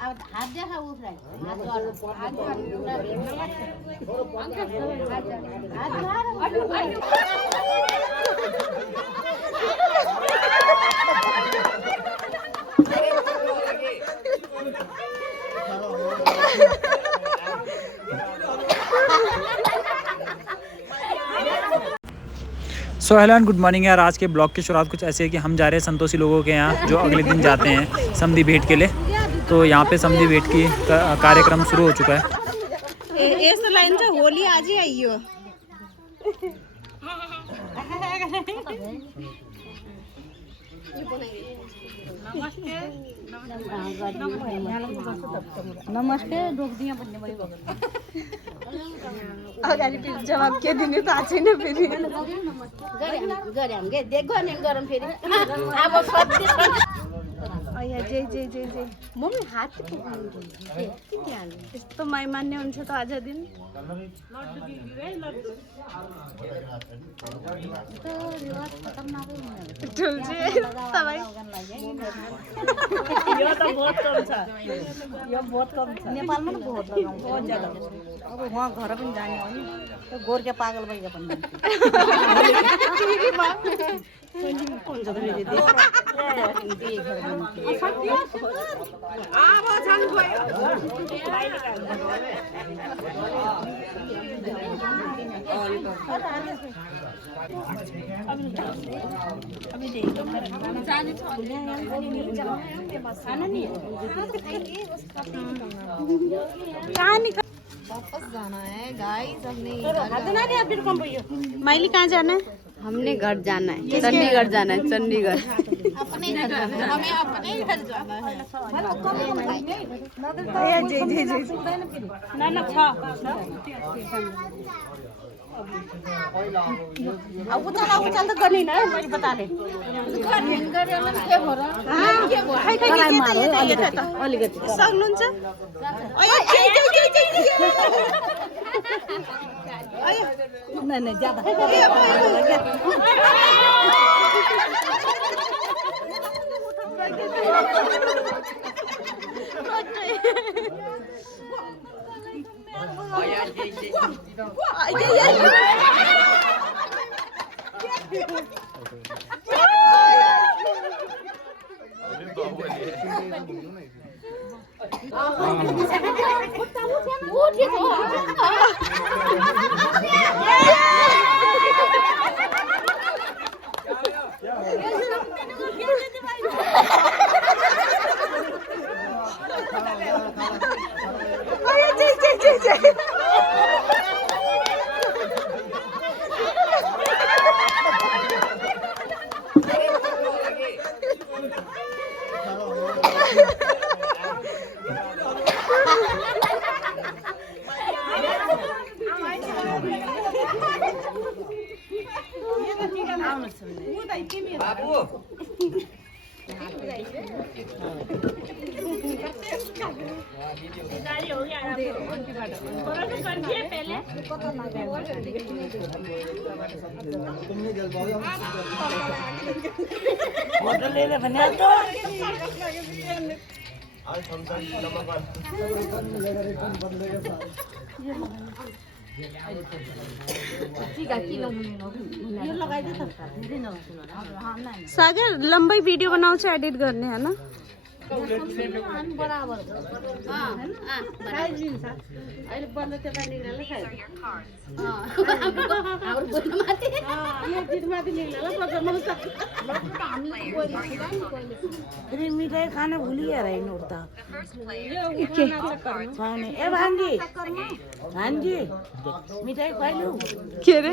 अब हात जैसा उठ रहा है हाथ so hello and good morning यार। आज के ब्लॉग की शुरुआत कुछ ऐसे है कि हम जा रहे हैं संतोषी लोगों के यहाँ जो अगले दिन जाते हैं समधी भेंट के लिए। तो यहाँ पे समधी भेंट की कार्यक्रम शुरू हो चुका है। इस लाइन से होली आज ही आई हो। नमस्ते डोक दिया बनने वाली अगाडि फेरि जवाब के दिने त आछै न फेरि गरे हम गे देखो नि गरम फेरि अब सधैँ अया जय जय जय जय मम्मी हात के के हाल यस्तो माइ मान्ने हुन्छ त आज दिन लड्डु दिदिरै लड्डु तो रिवाज खतरनाक है ठुल्छे सबै यो त बहुत कम छ यो बहुत कम छ नेपालमा न बहुत लगाउँछ बहुत ज्यादा अब वहाँ घर पनि जाने हो नि त्यो गोर्खे पागल भइगे पनि कौन सा भेज दे अब छन अभी देखो जाने खाना नहीं है वापस जाना है गाइस। हमने माइली कहाँ जाना है? हमने घर जाना है, चंडीगढ़ जाना है, चंडीगढ़। अपने घर जाना है, हमें अपने घर जाना है। जय जय जय ना ना खा अब उचाल तो करनी ना मैले बता दे के हो र हां के हो हाय खाइ के त अलिकति सक्नुहुन्छ अय नहीं नहीं ज्यादा होटल ले ले बना तो सागर लंबाई वीडियो बनाउँछ एडिट गर्ने है ना बराबर अहिले बन्द त्यता निकाल्नु खायो मिठाई खाना भुलिएर हिँड्नु त ए भान्जी भान्जी मिठाई खुवाइलु के रे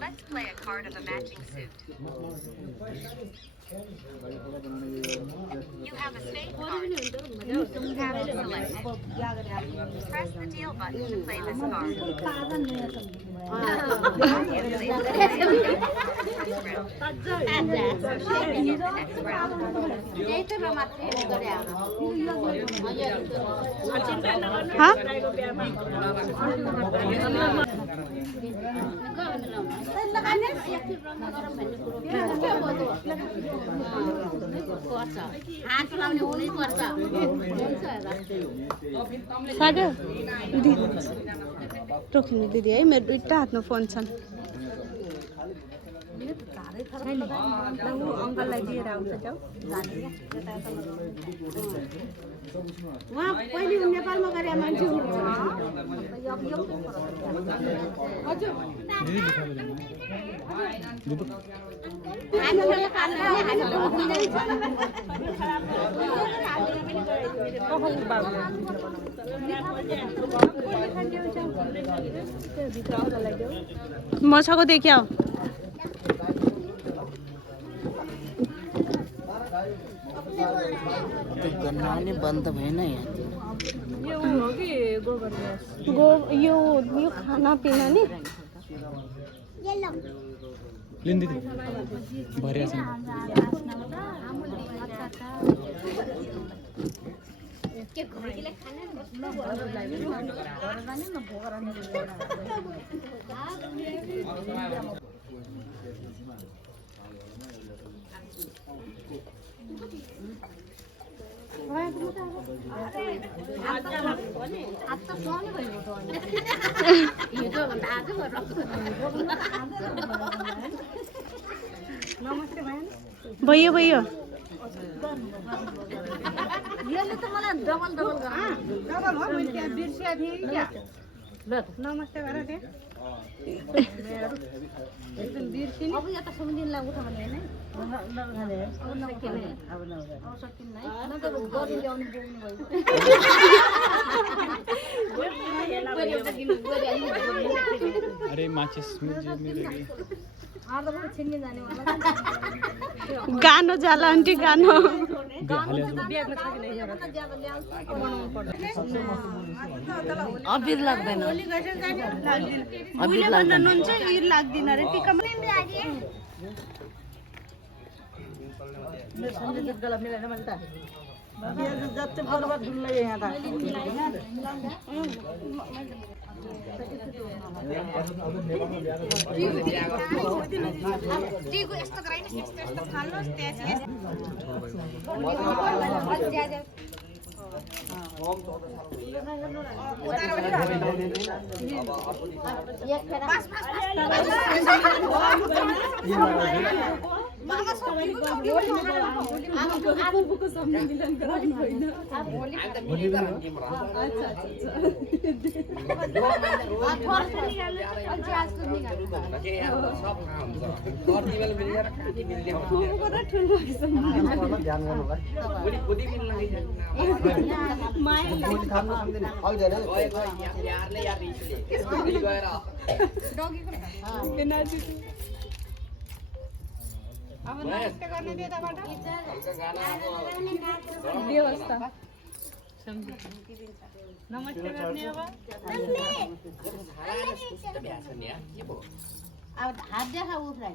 Let's play a card of a matching suit. You have a spade card. You have it selected. Press the deal button to play this card. हाँ लगाने एकखेप रङमा गरम भन्ने कुरो के पर्छ हात लाउने हुनै पर्छ सागर दिदी रोकिनु दिदी है मेरो दुईटा हातमा फोन छन् अङ्कललाई दिएर आउँछ जाऊ उहाँ पहिले नेपालमा गरे मान्छे हजुर मछाको देखिया गन्ना नि बन्द भएन यहाँ यो खाना पिना नि लिन दिदी भरिया छ भैया भैया यसले त मलाई डबल डबल डबल हो मैले त्यहाँ बिर्सिया थिएँ क्या नमस्ते गर दे एकदम बिर्सिनी अब यहाँ त सुमिदिनलाई उठाउने हैन अब सकिन्न है न त गरि ल्याउनु बोल्नु अरे माचिस मुझे मिलेगी गानो जाला आन्टी गानो अबिर लाग्दैन नुन चाहिँ इर लाग्दिन अरे टिकामा टीको यस्तो गराइन यस्तो यस्तो फाल्नुस् त्यसपछि अब नमस्ते गर्ने दे दाबाट व्यवस्था नमस्ते गर्ने अब हात देखा उसलाई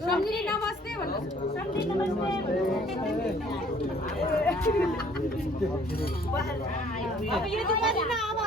सम्झिनी नमस्ते भन्नु सम्झिनी नमस्ते अब यो दिन अब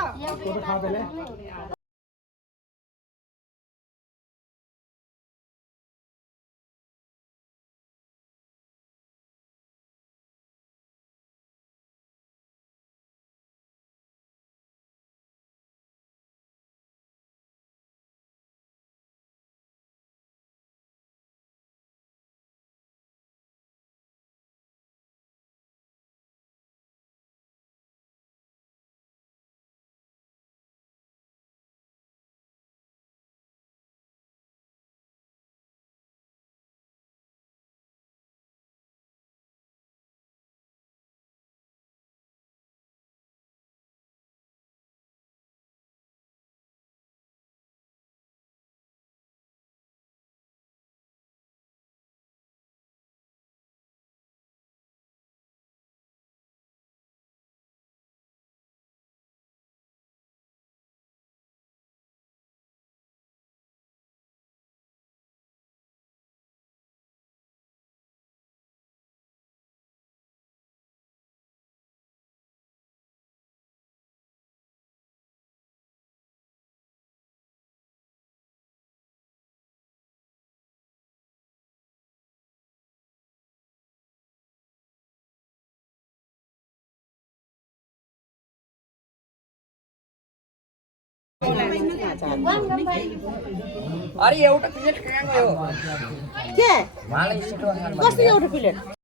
के कस्तो एउटा प्लेट